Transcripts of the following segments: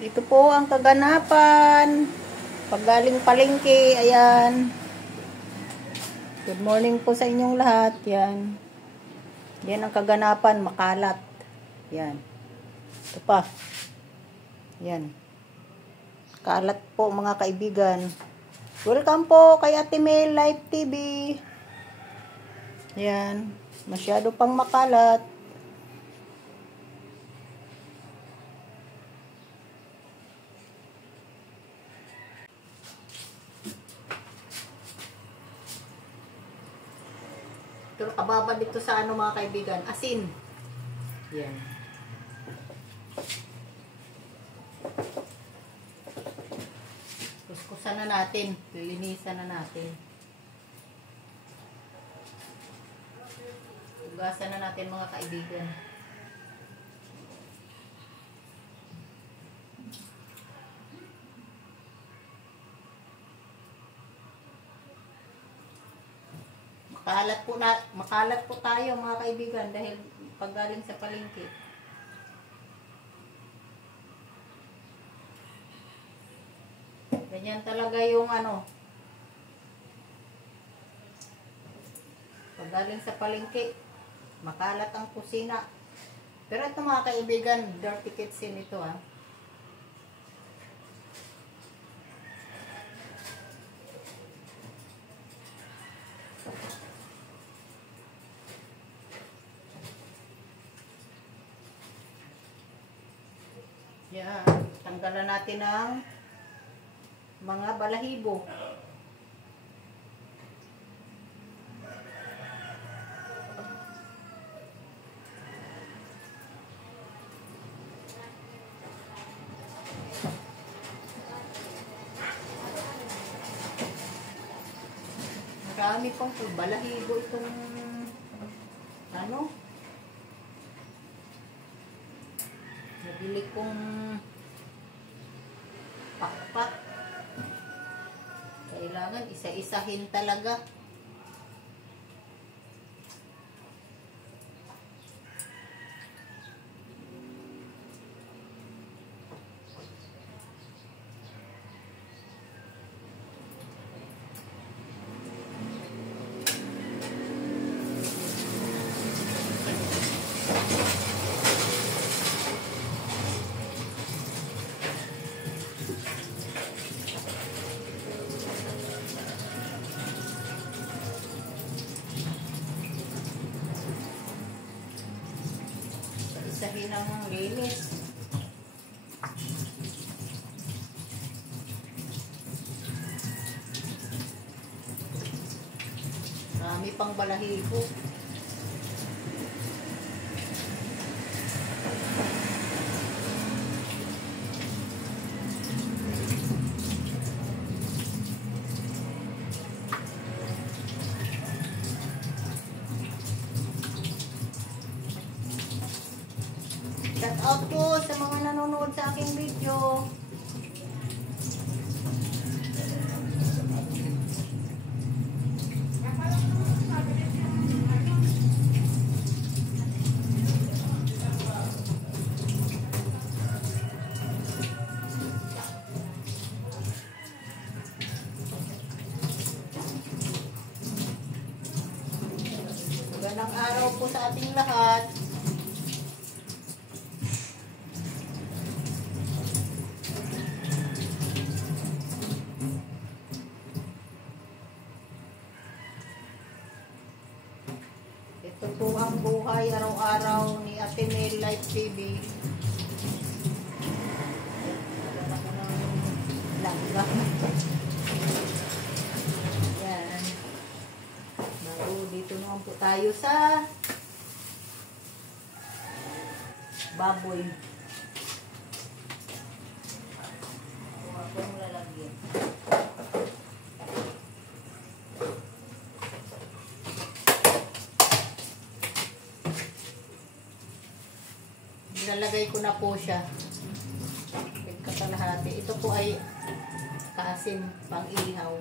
Ito po ang kaganapan. Paggaling palengke, ayan. Good morning po sa inyong lahat. Yan. Yan ang kaganapan, makalat. Yan. Ito pa. Yan. Kalat po mga kaibigan. Welcome po kay Ate Mel Live TV. Yan. Masyado pang makalat. Ito kababa dito sa ano mga kaibigan. Asin. Yan. Kuskusan na natin. Lilinisan na natin. Hugasan na natin mga kaibigan. Makalat po tayo mga kaibigan dahil paggaling sa palengke. Ganyan talaga yung ano. Paggaling sa palengke, makalat ang kusina. Pero ito mga kaibigan, dirty kitchen ito ah. Yan, tanggalan natin ang mga balahibo. Marami pang balahibo itong ano? Nabili kong pakpak. Kailangan isa-isahin talaga. Isahin ang linis. Marami pang balahibo. Shout out po sa mga nanonood sa aking video. Magandang araw po sa ating lahat. Ito po ang buhay araw-araw ni Ate Mel Live TV. Wala ko ng langga. Yan. Bago dito naman po tayo sa baboy. Huwag kong lalagyan. Nilalagay ko na po siya. Pagkakalahati. Ito po ay kaasim pang ihaw.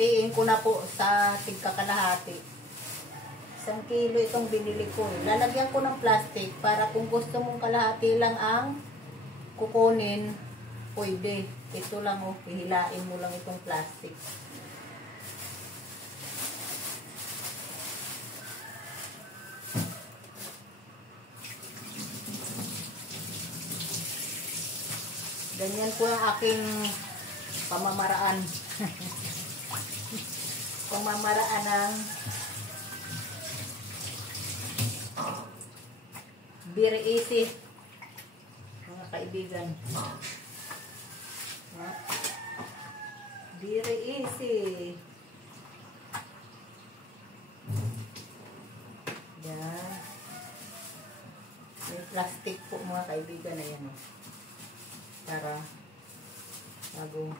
hatiin ko na po sa tigkakalahati. 1 kilo itong binili ko. Lalagyan ko ng plastic para kung gusto mong kalahati lang ang kukunin, pwede. Ito lang oh, hihilain mo lang itong plastic. Ganyan po ang aking pamamaraan. Pamamaraan ng very easy, mga kaibigan. Very easy. Yan. May plastic po mga kaibigan na yan. Para bago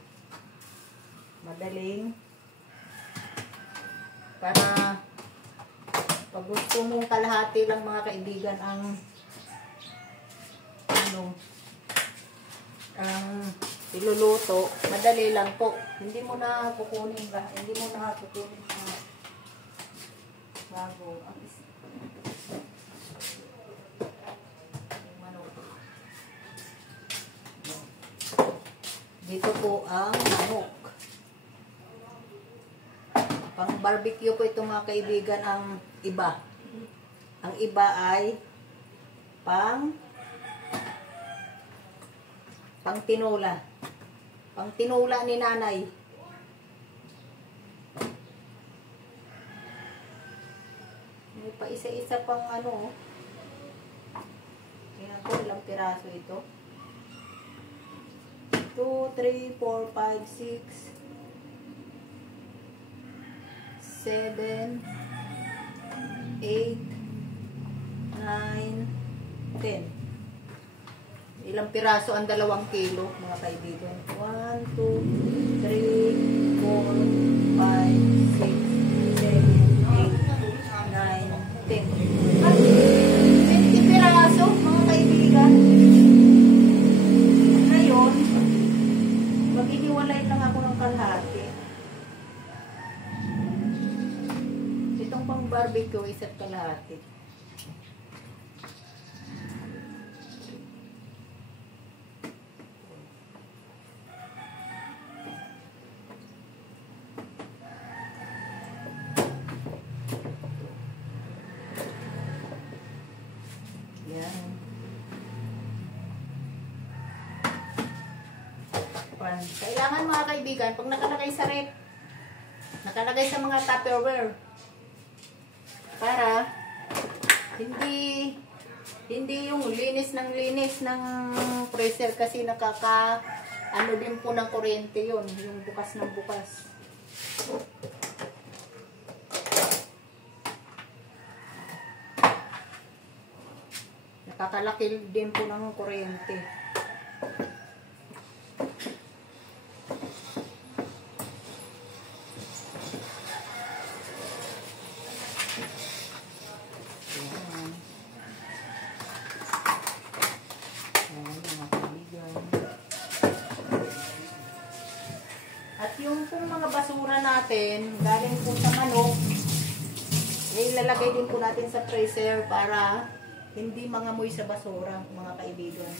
madaling, para pag gusto mong kalahati lang mga kaibigan ang iluluto, madali lang po. Hindi mo na kukunin bago dito po ang manok. Pang barbecue po ito mga kaibigan ang iba. Ang iba ay pang tinula. Pang tinula ni nanay. May pa isa-isa pang ano. Tingnan ko ilang piraso ito. 2, 3, 4, 5, 6, 7, 8, 9, 10. Ilang piraso ang 2 kilo, mga kaibigan? 1, 2, 3, 4, 5, 6, 7, 8, 9, 10. 20 piraso, mga kaibigan. Ngayon, maghihiwalay lang ako ng kalahati. Itong pang barbecue, isa't kalahati. Yan. Kailangan mga kaibigan, pag nakalagay sa rep, nakalagay sa mga Tupperware, para hindi yung linis ng pressure kasi ano din po ng kuryente yun, yung bukas ng bukas. Nakakalaki din po ng kuryente. At yung pong mga basura natin, galing po sa manok, ilalagay din po natin sa freezer para hindi mangamoy sa basura, mga kaibigan.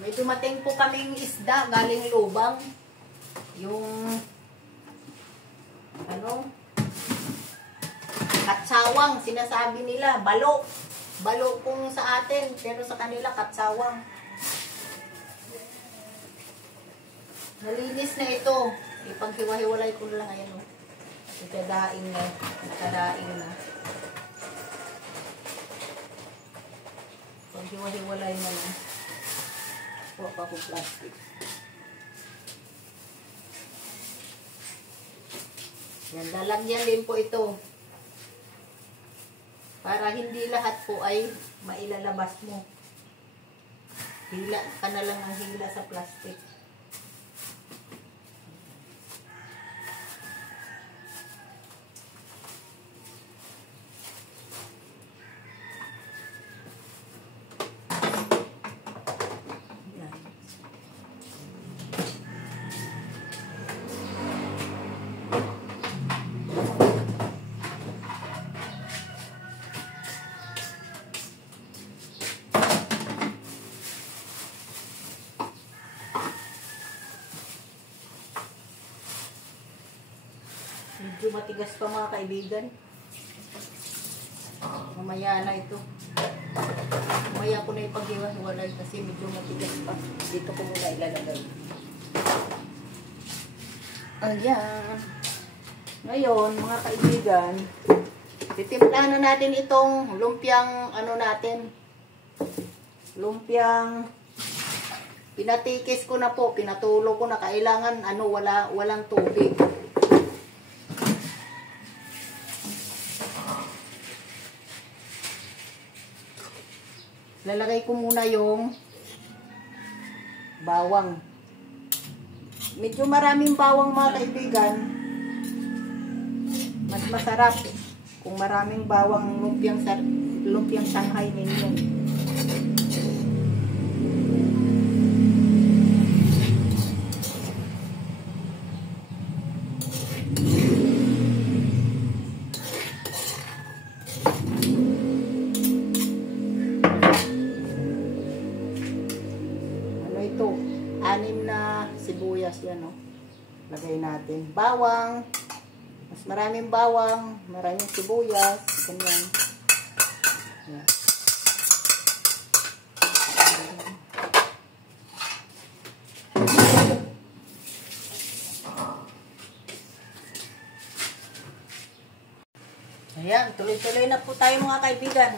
May dumating po kaming isda galing Lubang. Yung ano? Katsawang, sinasabi nila, balo. Balo kung sa atin, pero sa kanila katsawang. Nalinis na ito. Ipaghiwa-hiwalay ko lang, ayan o. Ikadaing na. Ikadaing na. Paghiwa-hiwalay na lang. Huwag pa kong plastic. Yan, lalagyan din po ito. Para hindi lahat po ay mailalabas mo. Hila ka na lang ang hila sa plastic. Medyo matigas pa mga kaibigan. Mamaya na ito. Mamaya ko na ipaghiwa-hiwalay kasi medyo matigas pa. Dito ko muna ilalagay. Ayan. Ngayon mga kaibigan, titimplahan na natin itong lumpiang ano natin. Lumpiang pinatikis ko na po, pinatulo ko na kailangan ano walang tubig. Lalagay ko muna yung bawang. Medyo maraming bawang mga kaibigan. Mas masarap kung maraming bawang lumpiang Shanghai ninyo. Anim na sibuyas yan, oh. Lagay natin. Bawang. Mas maraming bawang. Maraming sibuyas. Ganyan. Yan. Ayan. Tuloy-tuloy na po tayo mga kaibigan.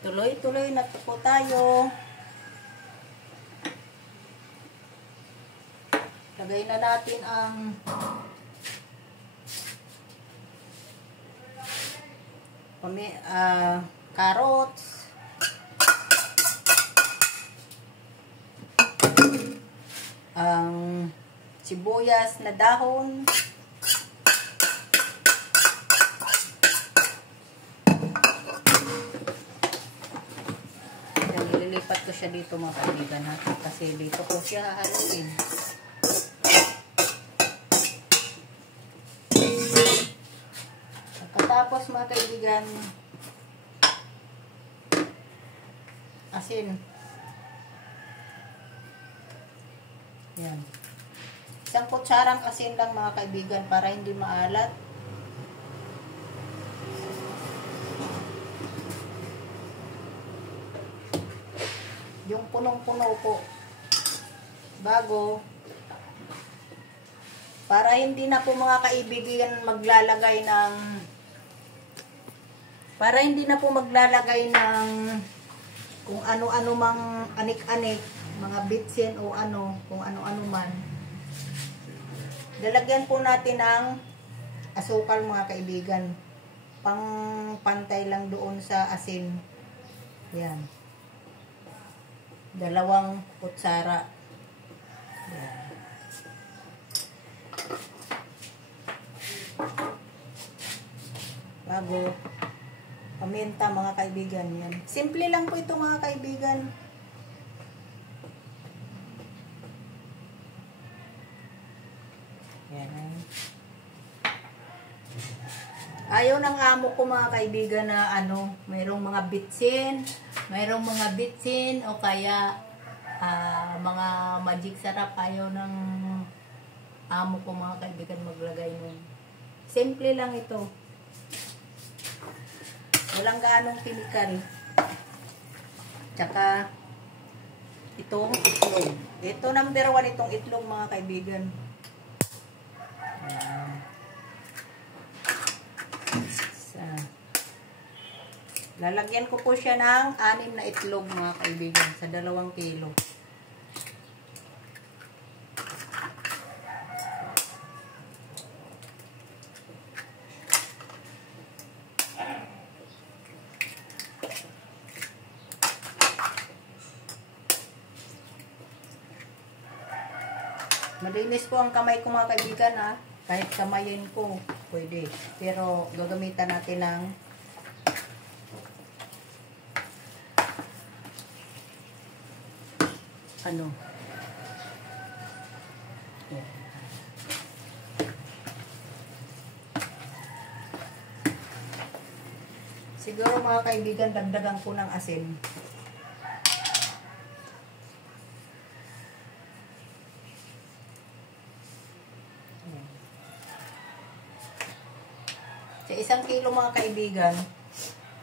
Tuloy-tuloy na po tayo. Lagay na natin ang carrots, ang sibuyas na dahon, nililipat ko siya dito mga kaibigan ha, kasi dito ko siya haluin. Tapos mga kaibigan, asin. Yan. Isang kutsarang asin lang mga kaibigan para hindi maalat. Yung punong-puno po. Bago. Para hindi na po mga kaibigan maglalagay ng kung ano-ano mang anik-anik, mga bitsin o ano, kung ano-ano man. Lalagyan po natin ng asukal mga kaibigan. Pang pantay lang doon sa asin. Yan. 2 kutsara. Yan. Bago paminta mga kaibigan, yan. Simple lang po ito mga kaibigan. Yan. Ayaw ng amo ko mga kaibigan na ano, mayroong mga bitsin o kaya mga magic sarap, ayaw ng amo ko mga kaibigan maglagay nun. Simple lang ito. Walang gaanong chemical. Tsaka itong itlog. Ito number 1 itong itlog mga kaibigan. Lalagyan ko po siya ng 6 na itlog mga kaibigan sa 2 kilo. Malinis po ang kamay ko mga kaibigan ha. Kahit kamayin ko, pwede. Pero gagamitan natin ng ano? Siguro mga kaibigan, dagdagan ko ng asin. Sa 1 kilo mga kaibigan,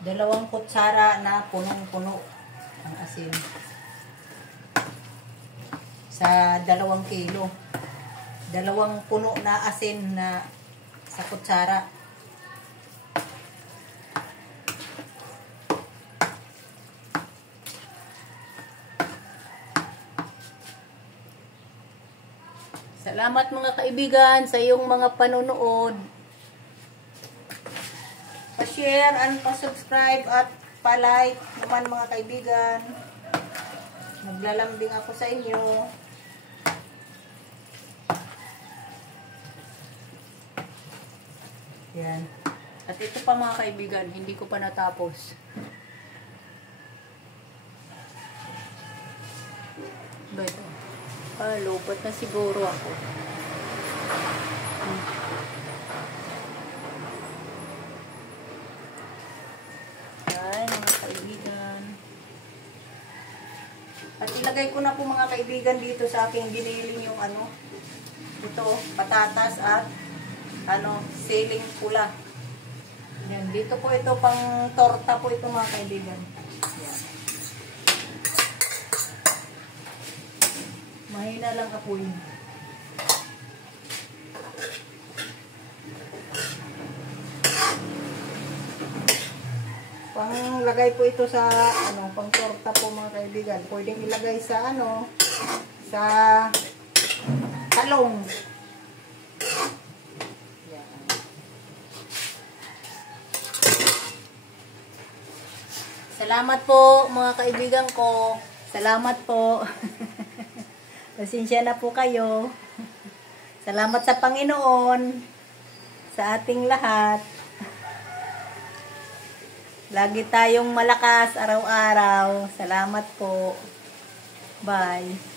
2 kutsara na punong-puno ang asin. Sa 2 kilo. 2 puno na asin na sa kutsara. Salamat mga kaibigan sa iyong mga panonood. Pa-share and pa-subscribe at pa-like naman mga kaibigan. Naglalambing ako sa inyo. Yan. At ito pa mga kaibigan, hindi ko pa natapos. Ba ito? Lobat na siguro ako. Yan mga kaibigan. At ilagay ko na po mga kaibigan dito sa aking giniling yung ano. Ito, patatas at siling pula. Yan, dito po ito pang torta po ito mga kaibigan. Yan. Mahina lang apoy. Panglagay po ito sa pang torta po mga kaibigan. Pwedeng ilagay sa sa talong. Salamat po mga kaibigan ko. Salamat po. Pasensya na po kayo. Salamat sa Panginoon. Sa ating lahat. Lagi tayong malakas araw-araw. Salamat po. Bye.